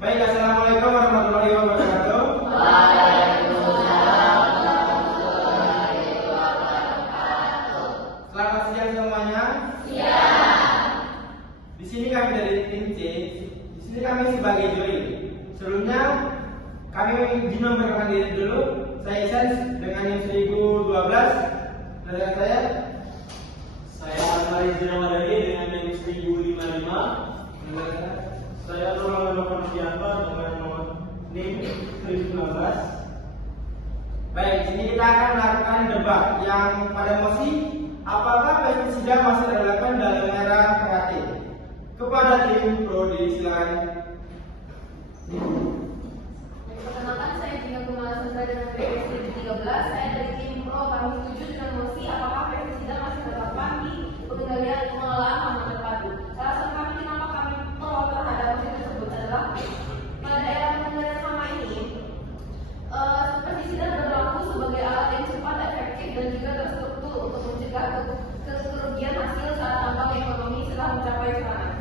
Baik, assalamualaikum warahmatullahi wabarakatuh. Waalaikumsalam warahmatullahi wabarakatuh. Selamat siang semuanya. Siang. Di sini kami dari tim C. Di sini kami sebagai juri. Sebelumnya kami izin memperkenalkan diri dulu. Saya Isan dengan NIM 1012. Dan saya Faris Ramadhani dengan NIM 1055. Saya Nurul Nurfianto dengan nomor NIM 1019. Baik, di sini kita akan melakukan debat yang pada mosi apakah pestisida masih relevan dalam era kreatif. Kepada tim Pro disilakan. Perkenalkan, saya Dina Kumala Sandra dengan PPSD 13. Saya dari tim Pro. Kami setuju dengan mosi apakah pestisida masih relevan di pengendalian pengelolaan hama terpadu. Alasan kami kenapa kami pro terhadap mosi tersebut adalah pada era pengendalian hama ini, pestisida berlaku sebagai alat yang cepat, efektif, dan juga terstruktur untuk mencegah kerugian hasil saat tambang ekonomi setelah mencapai sarana.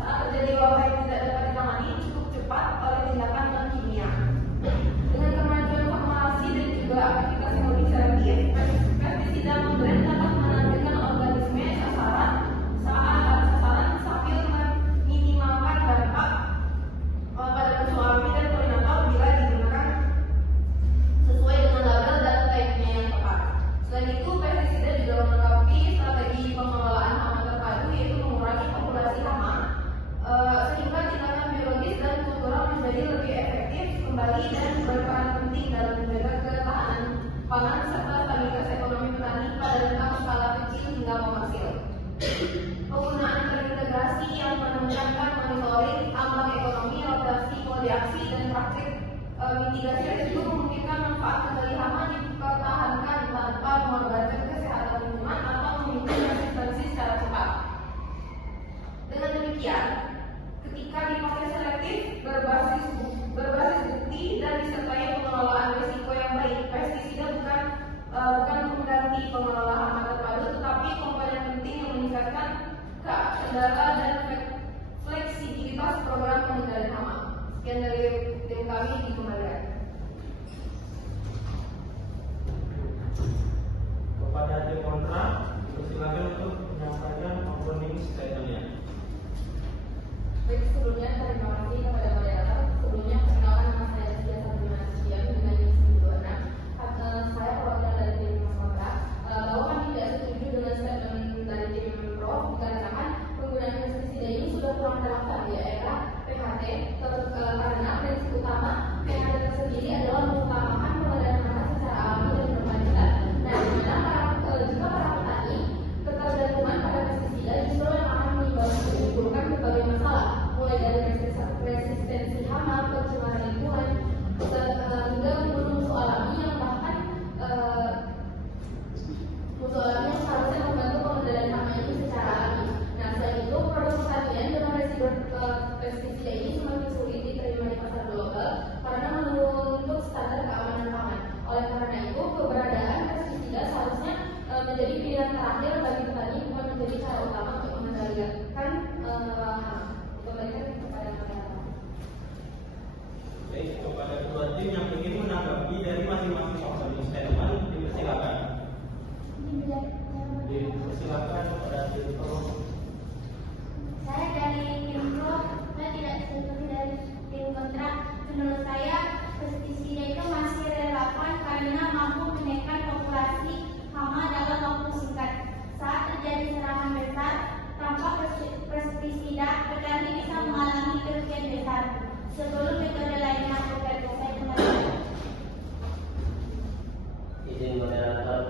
Saat terjadi wabah yang tidak dapat ditangani cukup cepat oleh tindakan non-kimia. Dengan kemajuan formulasi dan juga aktivitas yang lebih canggih, pestisida modern dapat menampilkan organisme sasaran sambil meminimalkan dampak pada pencemaran dan polinator bila digunakan sesuai dengan label dan type-nya yang tepat. Selain itu, pestisida juga melengkapi strategi pengelolaan hama terpadu, yaitu mengurangi populasi hama sehingga tindakan biologis dan kultural menjadi lebih efektif kembali dan berperan penting dalam menjaga ketahanan pangan serta stabilitas ekonomi petani pada rentang skala kecil hingga komersil. Penggunaan terintegrasi yang menekankan monitoring ambang ekonomi, rotasi kode aksi, dan praktik mitigasi risiko memungkinkan manfaat kendali hama dipertahankan tanpa mengorbankan kesehatan lingkungan atau memicu resistensi secara cepat. Dengan demikian, ketika dipakai selektif berbasis bukti dan disertai pengelolaan risiko yang baik, pestisida bukan mengganti pengelolaan hama terpadu, tetapi komponen penting yang meningkatkan kendala dan fleksibilitas program pengendalian hama. Sekian dari tim kami, dikembalikan. Kepada tim kontra, silakan untuk menyampaikan opening statement-nya. Baik, sebelumnya terima kasih kepada moderator. Sebelumnya perkenalkan, nama saya Sia Sabrina Siam dengan NIM 1026. Saya perwakilan dari tim kontra. Bahwa kami tidak setuju dengan statement dari tim Pro dikarenakan penggunaan pestisida ini sudah kurang relevan di era PHT karena prinsip utama PHT tersendiri adalah mengutamakan pengendalian hama secara alami dan berkelanjutan. Nah, di mana jika para petani ketergantungan pada pestisida justru yang akan menimbulkan berbagai masalah, mulai dari resistensi hama, pencemaran lingkungan, hingga membunuh musuh alami yang bahkan musuh alami yang seharusnya membantu pengendalian hama ini secara alami. Nah, selain itu, produk pertanian dengan residu pestisida ini semakin sulit diterima di pasar global karena menuntut standar keamanan pangan. Oleh karena itu, keberadaan pestisida seharusnya menjadi pilihan terakhir bagi petani, bukan menjadi cara utama untuk mengendalikan hama. Kembalikan kepada masyarakat. Baik, kepada kedua tim yang ingin menanggapi dari masing-masing opening statement, dipersilakan. Dipersilakan kepada tim Pro. Saya dari tim Pro, saya tidak setuju dari tim kontra. Menurut saya, pestisida itu masih relevan karena mampu menekan populasi hama dalam waktu singkat. Saat terjadi serangan besar, tanpa pestisida, petani bisa mengalami kerugian besar. Sebelum metode lainnya bekerja, saya kembali. Izin moderator.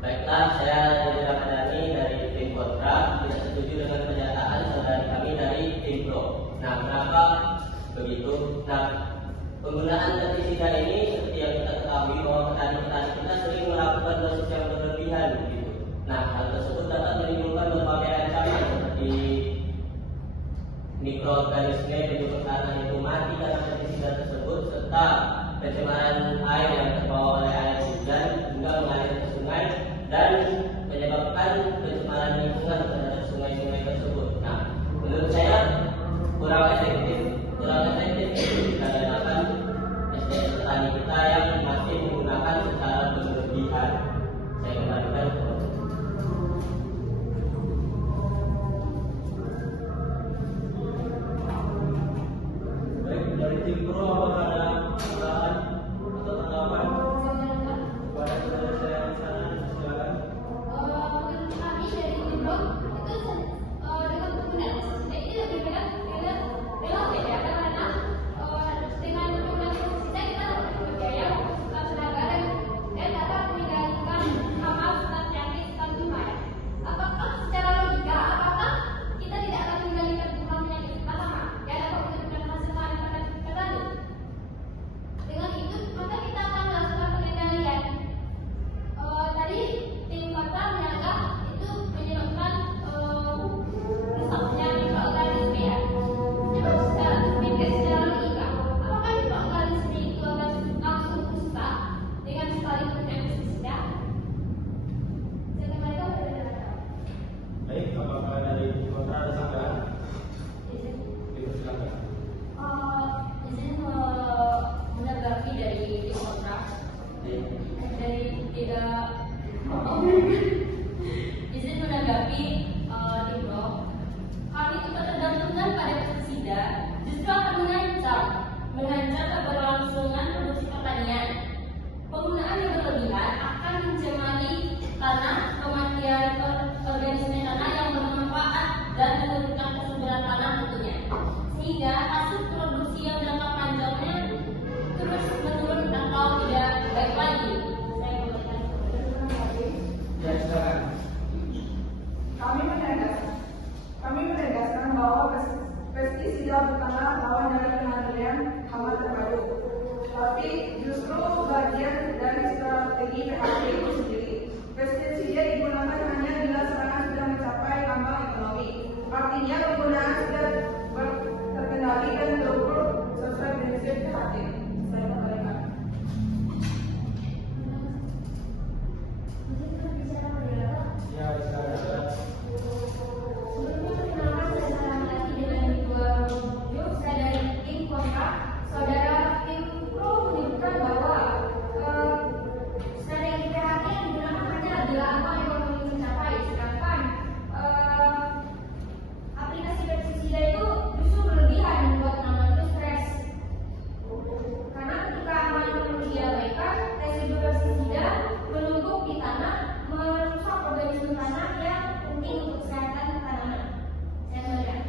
Baiklah, saya Dede Ramadhani dari tim kontra, tidak setuju dengan pernyataan saudari kami dari tim pro. Nah, kenapa begitu? Nah, penggunaan pestisida ini seperti yang kita ketahui bahwa petani-petani kita sering melakukan dosis yang berlebihan begitu. Nah, hal tersebut dapat menimbulkan berbagai ancaman seperti mikroorganisme penduduk tanah itu mati karena pestisida tersebut, serta pencemaran air yang terbawa oleh air hujan hingga mengalir ke sungai dan menyebabkan pencemaran lingkungan terhadap sungai-sungai tersebut. Nah, menurut saya kurang pestisida bukanlah lawan dari pengendalian hama terpadu, tapi justru bagian dari strategi PHP itu sendiri. Pestisida digunakan hanya bila serangan sudah mencapai ambang ekonomi. Artinya penggunaan sudah terkendali dan terukur sesuai prinsip PHP. Saya kembalikan. Ya, silakan. Sebelumnya perkenalkan saya Sarah lagi dengan dua yuk saya dari tim kontrak. Saudara tim pro menyebutkan bahwa strategi PHP yang digunakan hanya bila ambang ekonomi mencapai, sedangkan aplikasi pestisida itu justru berlebihan membuat tanaman itu stres. Karena ketika ambang ekonomi diabaikan, residu pestisida menumpuk di tanah, merusak organisme tanah yang penting untuk kesehatan tanaman. Saya melihat.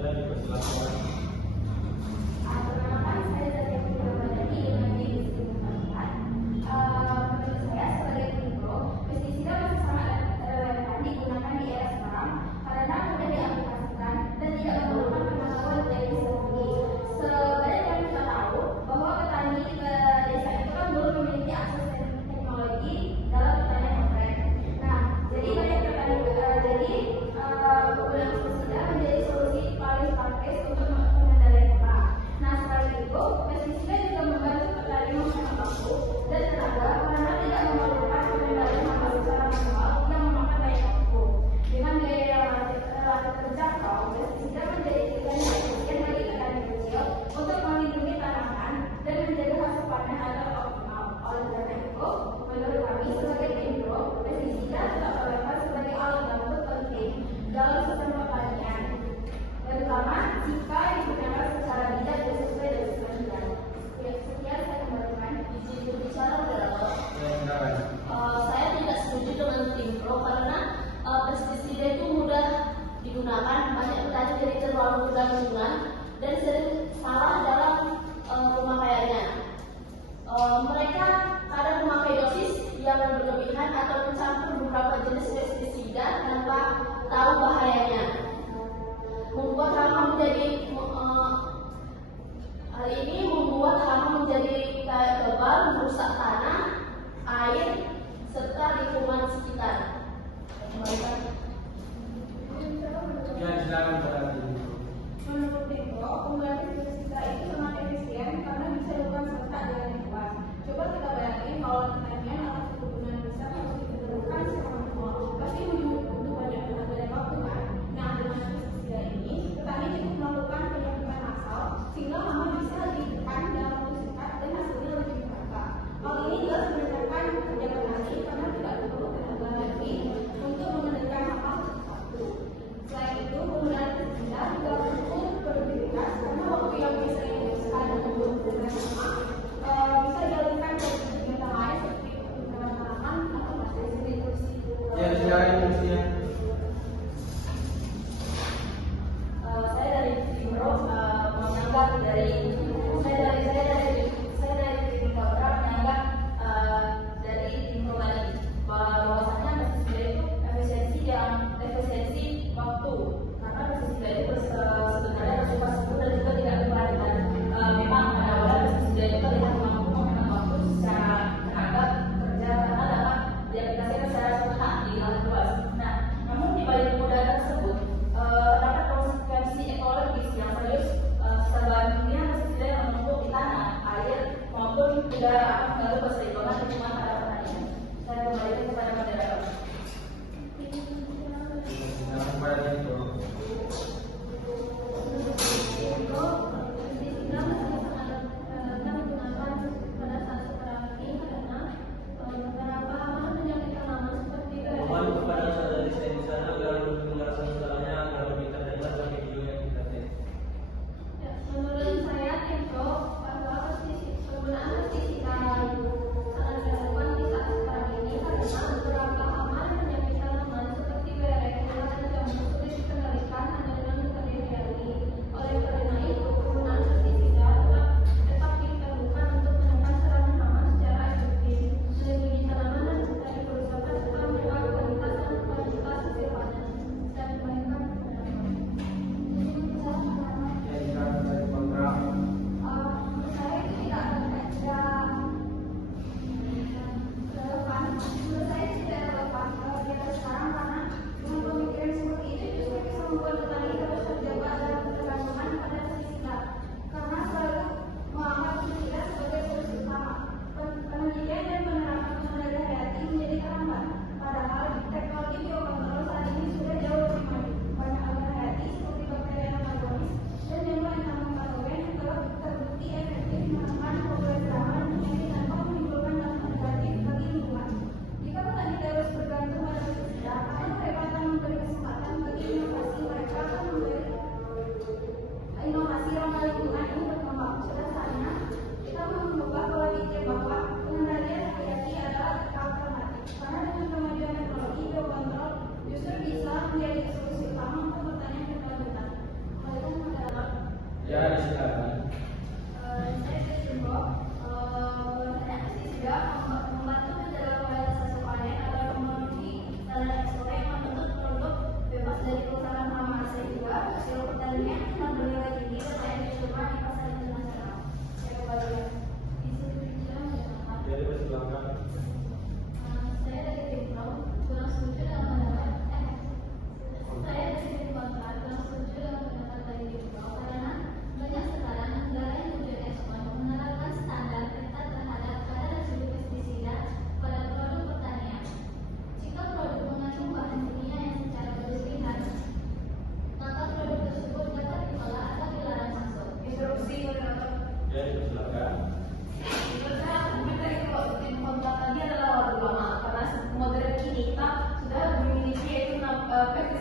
Ya, dipersilakan. Perkenalkan saya dari Purwodadi dengan jenis kebutuhan. Menurut saya sebagai penyuluh, pestisida masih sangat relevan digunakan di era sekarang karena mudah diaplikasikan dan tidak memerlukan pengetahuan teknis tertinggi. Sebenarnya yang kita tahu bahwa petani desa itu kan belum memiliki akses teknologi dalam pertanian modern. Nah, jadi banyak petani penggunaan pestisida menjadi solusi paling praktis untuk pengendalian hama. Nah, selain itu, pestisida juga membantu petani menghemat waktu dan tenaga karena tidak memerlukan pengendalian hama secara manual yang memakan banyak waktu. Dengan biaya yang relatif terjangkau, pestisida menjadi pilihan yang efisien bagi petani kecil untuk melindungi tanaman dan menjaga hasil panen agar optimal. Oleh karena itu, menurut kami sebagai tim pro, pestisida tetap relevan sebagai alat bantu penting dalam sistem pertanian, terutama jika digunakan secara bijak dan sesuai dengan kebutuhan. Sekian saya kembalikan. Izin berbicara moderator. Ya, silakan. Saya tidak setuju dengan tim pro karena pestisida itu mudah digunakan, banyak petani jadi terlalu mudah menggunakan dan sering salah dalam pemakaiannya. Mereka kadang memakai dosis yang berlebihan atau mencampur beberapa jenis pestisida tanpa tahu bahayanya, membuat hama menjadi hal ini membuat hama menjadi kayak kebal, merusak tanah, air, serta lingkungan sekitar. Ya, silakan berarti. Menurut Tekno, penggunaan pestisida itu sangat efisien karena bisa dilakukan serentak dengan lingkungan. Coba kita bayangin kalau pertanian atau perkebunan besar harus dilakukan secara manual, pasti butuh banyak tenaga dan waktu kan. Nah, dengan pestisida ini, petani cukup melakukan penyemprotan massal sehingga hama bisa ditekan dalam waktu singkat dan hasilnya lebih merata. Hal ini jelas meningkatkan kerja petani karena tidak perlu tenaga lagi untuk mengendalikan hama satu. Selain itu, penggunaan pestisida juga perlu produktivitas karena waktu yang bisa dihabiskan untuk penggunaan hama bisa dialihkan ke kegiatan lain seperti penanaman tanaman atau distribusi. Ya, silakan Lucia. Saya dari tim pro menganggap dari tim kontrak menganggap dari tim pro tadi bahwasanya pestisida itu efisiensi waktu karena pestisida itu sebenarnya bersifat subur dan juga tidak berkelanjutan. Memang pada awalnya pestisida itu terlihat mampu menghemat waktu secara tenaga kerja karena dapat diaplikasikan secara cepat di lahan luas. Nah,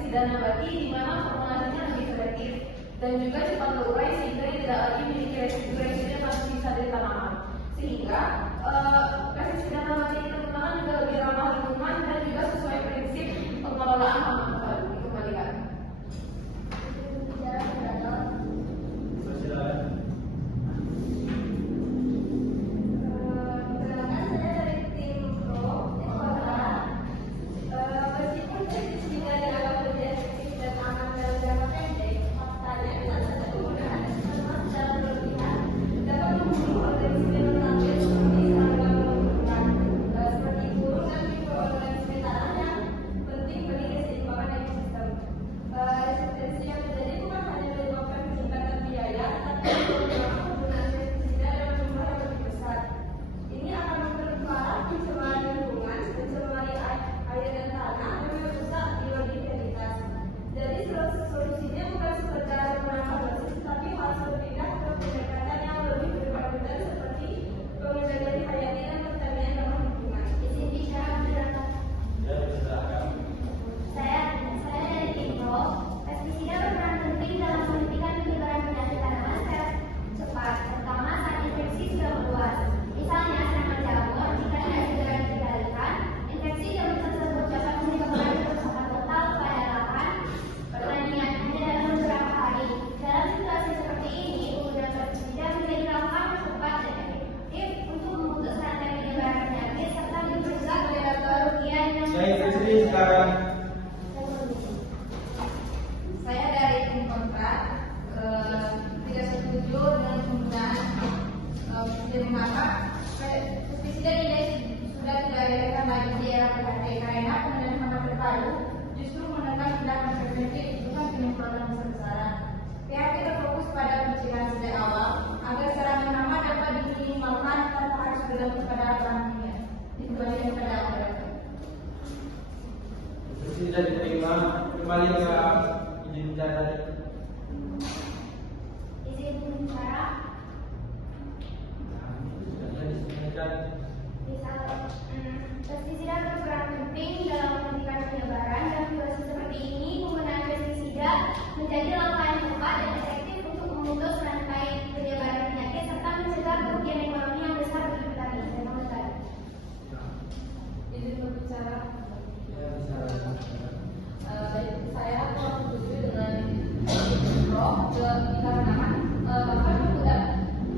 pestisida nabati di mana formulasinya lebih efektif dan juga cepat terurai sehingga tidak lagi memiliki residu-residu yang masih sisa dari tanaman. Sehingga pestisida nabati ini terutama juga lebih ramah lingkungan dan juga sesuai prinsip pengelolaan hama. Dikembalikan. Saya dari tim kontrak tidak setuju dengan penggunaan dari maka pestisida ini sudah tidak dilakukan lagi di era PHT karena penggunaan hama terbaru justru menekan tindakan preventif bukan penyemprotan besar-besaran. PHT terfokus pada pencegahan sejak awal agar serangan hama dapat diminimalkan tanpa harus bergantung pada bahan kimia. Dikembalikan pada operator. Tidak diterima, kembali ke izin bicara. Izin bicara. Pestisida berperan penting dalam menghentikan penyebaran dan situasi seperti ini penggunaan pestisida menjadi langkah yang tepat dan efektif untuk memutus rantai penyebaran penyakit serta mencegah kerugian ekonomi yang besar bagi petani. Izin berbicara. Saya setuju dengan Prof. Dikarenakan bahkan juga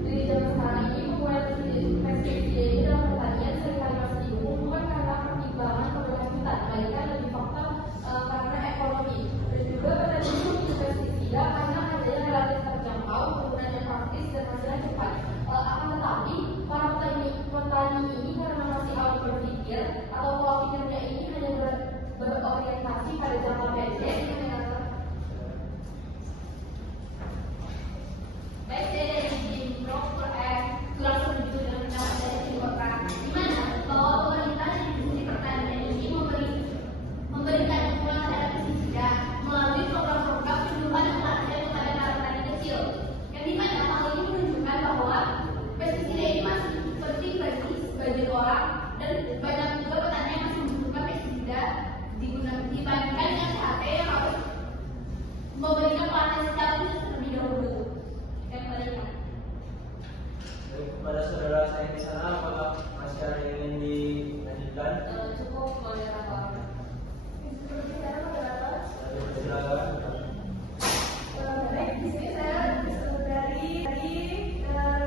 di zaman sekarang ini memulai pestisida ini dalam pertanian seringkali masih dihukum bukan karena pertimbangan keberlanjutan, melainkan lebih faktor karena ekonomi. Dan juga petani memilih pestisida karena harganya relatif terjangkau, penggunaan yang praktis dan hasilnya cepat. Akan tetapi para petani ini karena masih awal berpikir atau pola pikirnya ini hanya berorientasi pada jangka pendek baik dari tim Prof. kurang setuju dengan pendapat dari tim kontrak di mana bahwa pemerintah di industri pertanian ini memberikan dukungan terhadap pestisida melalui program-program penyuluhan dan pelatihan kepada para petani kecil yang di mana hal ini menunjukkan bahwa pestisida ini masih penting bagi sebagian orang dan banyak juga petani yang masih membutuhkan pestisida dibandingkan dengan PHT yang harus memberikan pelatihan secara khusus terlebih dahulu. Yang kelima. Kepada saudara saya di sana, apakah masih ada yang ingin dilanjutkan? Cukup oleh rapor. Silakan. Baik, di sini saya dari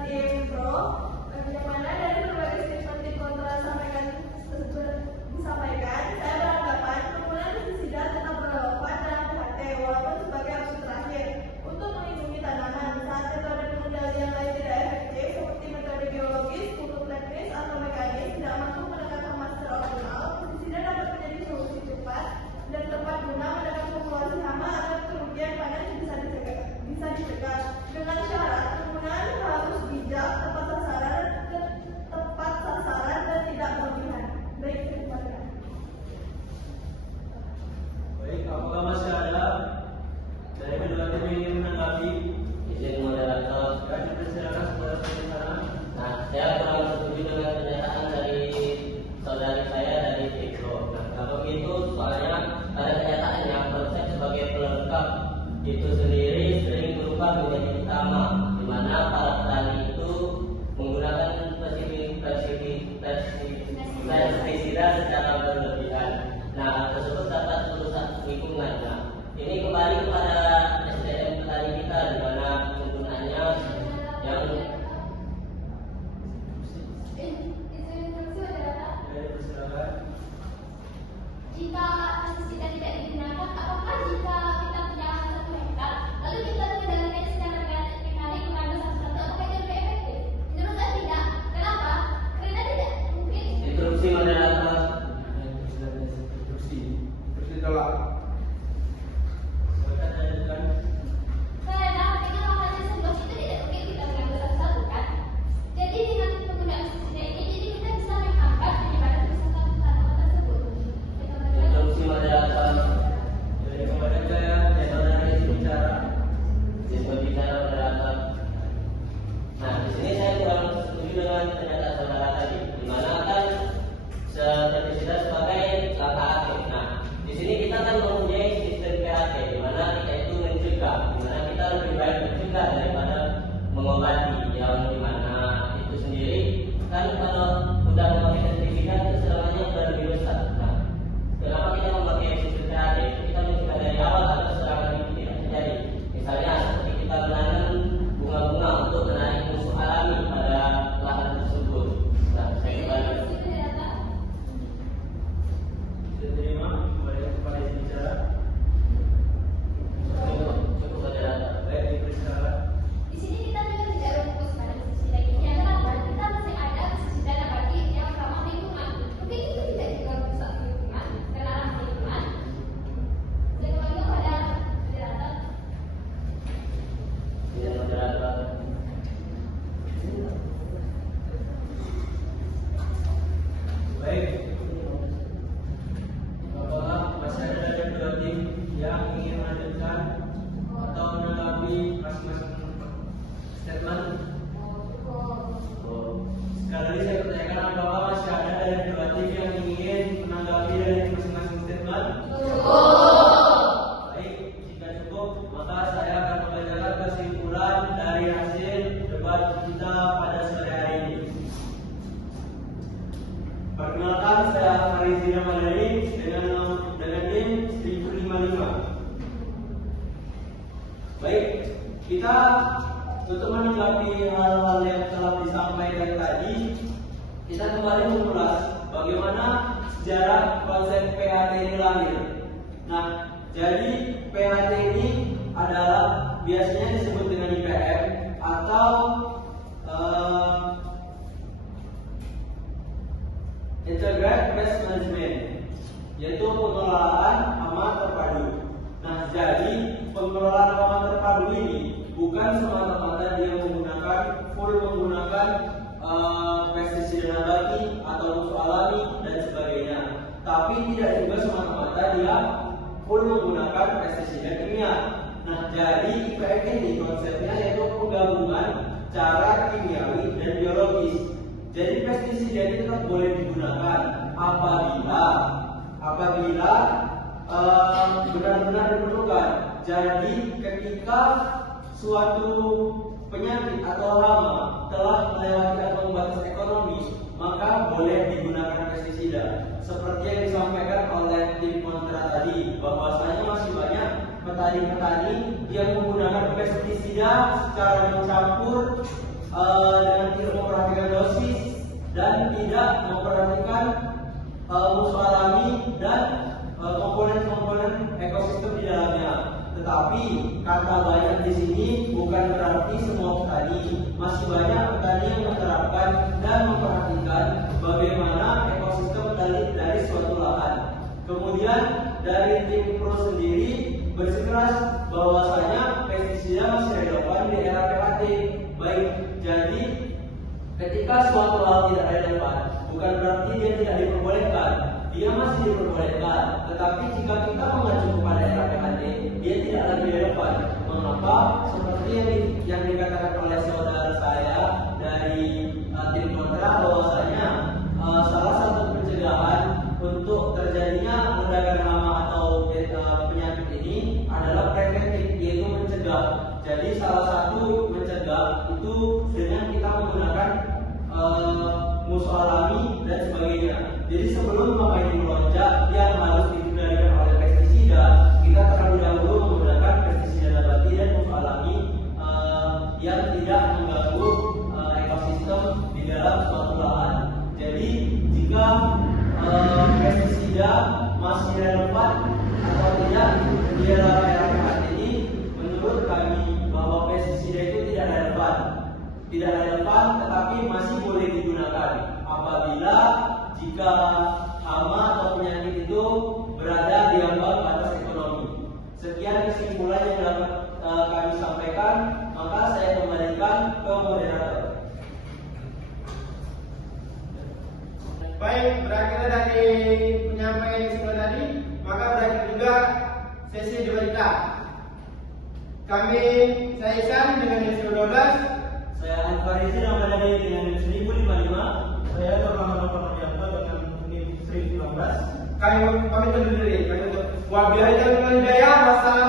tim Pro, yang mana dari berbagai statement tim kontra disampaikan, saya beranggapan penggunaan pestisida tetap relevan dalam PHT walaupun sebagai opsi terakhir untuk melindungi tanaman saat metode pengendalian lain tidak efektif seperti metode biologis, pupuk teknis atau mekanis tidak mampu menekan hama secara optimal. Pestisida dapat menjadi solusi cepat dan tepat guna menekan populasi hama agar kerugian panen bisa dicegah dengan syarat penggunaan harus bijak, tepat sasaran dan tidak berlebihan. Baik, terima kasih. Baik, apakah masih ada dari kedua tim yang ingin menanggapi? Izin moderator. Ya, dipersilakan saudara di sana. Nah, saya kurang setuju dengan pernyataan dari saudari saya dari Tikro. Nah, kalau begitu soalnya pada kenyataannya konsep itu sendiri sering berubah menjadi utama, di mana para petani itu menggunakan pestisida secara berlebihan. Nah, hal tersebut dapat merusak lingkungan. Nah, ini kembali kepada SDM petani kita, di mana penggunaannya yang jika pestisida tidak digunakan, apakah jika kita punya lahan 1 hektar, lalu kita mengendalikan secara mekanik mengambil satu-satu, apakah itu lebih efektif? Menurut saya tidak. Kenapa? Karena tidak mungkin. instruksi moderator. Terus ditolak. Karena ketika lahannya seluas itu tidak mungkin kita mengambil satu-satu kan. Jadi dengan penggunaan pestisida ini, jadi kita bisa menghambat penyebaran satu tanaman tersebut. Instruksi moderator. Jadi kepada saya saudara izin bicara. Disebut bicara moderator. Nah, di sini saya kurang setuju dengan pernyataan saudara tadi, di mana kan pestisida sebagai langkah akhir. Nah, di sini kita kan mempunyai sistem PHT, di mana kita itu mencegah, di mana kita lebih baik mencegah daripada mengobati, yang di mana itu sendiri kan kalau udah memakai sertifikat itu serangannya udah lebih besar. Nah, kenapa kita memakai sistem PHT? Kita mencegah dari awal agar serangan itu tidak terjadi. Misalnya seperti kita menanam bunga-bunga untuk menarik musuh alami pada lahan tersebut. Nah, saya kembali. Diterima kepada izin bicara. Cukup moderator. Baik, dipersilakan. Di sini kita juga tidak fokus pada pestisida ini. Yang kenapa? Kita masih ada pestisida nabati yang ramah lingkungan. Mungkin itu tidak juga merusak lingkungan, karena ramah lingkungan. Dan kembali kepada moderator. Izin moderator. Baik. Apakah masih ada dari kedua tim yang ingin melanjutkan atau menanggapi masing-masing statement? Sekali lagi saya pertanyakan, apakah masih ada dari kedua tim yang ingin menanggapi dari masing-masing statement? Baik, jika cukup, maka saya akan membacakan kesimpulan dari hasil debat kita pada sore hari ini. Perkenalkan, saya Farizina Madani dengan NIM 1055. Baik, kita untuk menanggapi hal-hal yang telah disampaikan tadi, kita kembali mengulas bagaimana sejarah konsep PHT ini lahir. Nah, jadi PHT ini adalah biasanya disebut dengan IPM atau Integrated Pest Management, yaitu pengelolaan hama terpadu. Nah, jadi pengelolaan hama terpadu ini bukan semata-mata dia menggunakan pestisida nabati atau musuh alami dan sebagainya, tapi tidak juga semata-mata dia menggunakan pestisida kimia. Nah, jadi IPM ini konsepnya yaitu penggabungan cara kimiawi dan biologis. Jadi pestisida ini tetap boleh digunakan apabila benar-benar diperlukan. Jadi ketika suatu penyakit atau hama telah melewati ambang batas ekonomi, maka boleh digunakan pestisida. Seperti yang disampaikan oleh tim kontra tadi, bahwasanya masih banyak petani-petani yang menggunakan pestisida secara mencampur dengan tidak memperhatikan dosis dan tidak memperhatikan musuh alami dan komponen-komponen ekosistem di dalamnya. Tetapi kata banyak di sini bukan berarti semua petani. Masih banyak petani yang menerapkan dan memperhatikan bagaimana ekosistem dari suatu lahan. Kemudian dari tim pro sendiri bersikeras bahwasanya pestisida masih relevan di era PHT. Baik, jadi ketika suatu hal tidak relevan, bukan berarti dia tidak diperbolehkan. Dia masih diperbolehkan. Tetapi jika kita mengacu kepada era PHT, dia tidak lagi relevan. Mengapa? Seperti yang dikatakan oleh saudara saya dari tim kontra, bahwasanya salah satu pencegahan untuk terjadinya ledakan hama atau penyakit ini adalah preventif, yaitu masih relevan atau tidak di era saat ini, menurut kami bahwa pestisida itu tidak relevan. Tidak relevan tetapi masih boleh digunakan apabila jika hama atau penyakit itu berada di ambang batas ekonomi. Sekian kesimpulan yang dapat kami sampaikan, maka saya kembalikan ke moderator. Baik, berakhir dari penyampaian kesimpulan tadi, maka berakhir juga sesi debat kita. Saya Ihsan dengan nilai 12. Saya Anfarizi Ramadhani dengan nilai 1055. Saya Nurman Nurmanto dengan nilai 1019. Kami pamit undur diri. Wabillahi taufiq wal hidayah. Wassalamualaikum